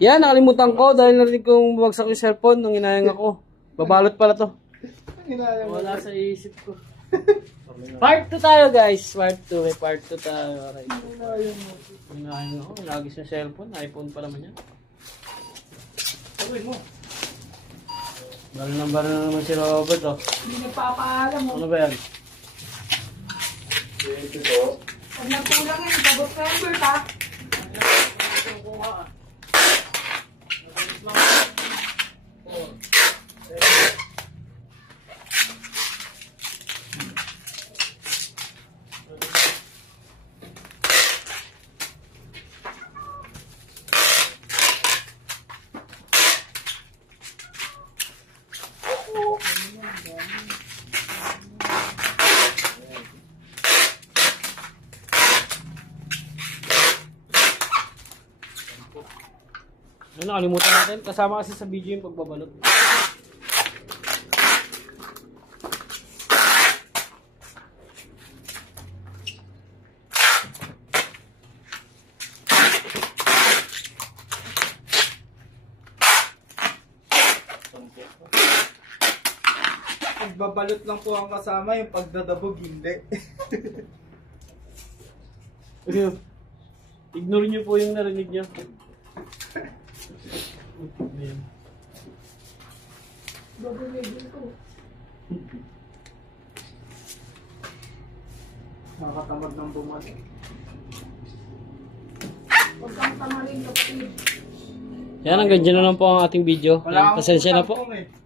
Yan, nakalimutan ko dahil narinig kong bumagsak yung cellphone nung inayang ako. Babalot pala to. Wala sa isip ko. Part 2 tayo guys. Part 2. May part 2 tayo. Inayang ako. Lagis yung cellphone. iPhone pa naman yan. Tawin mo. Baro na naman si Robert oh. Hindi nagpapaalam mo. Ano ba yan? Ito. Pag nagkulang yun, sabot member pa. Ano, nakalimutan natin. Kasama kasi sa video yung pagbabalot. Pagbabalot lang po ang kasama, yung pagdadabog hindi. Okay. Ignore nyo po yung narinig nyo. Ayan. Babumigil ko. Nakakatamad ng bumalik. Huwag kang tamarin kapatid. Yan, hanggang dyan na lang po ang ating video. Wala akong Pasensya na po. utang, eh.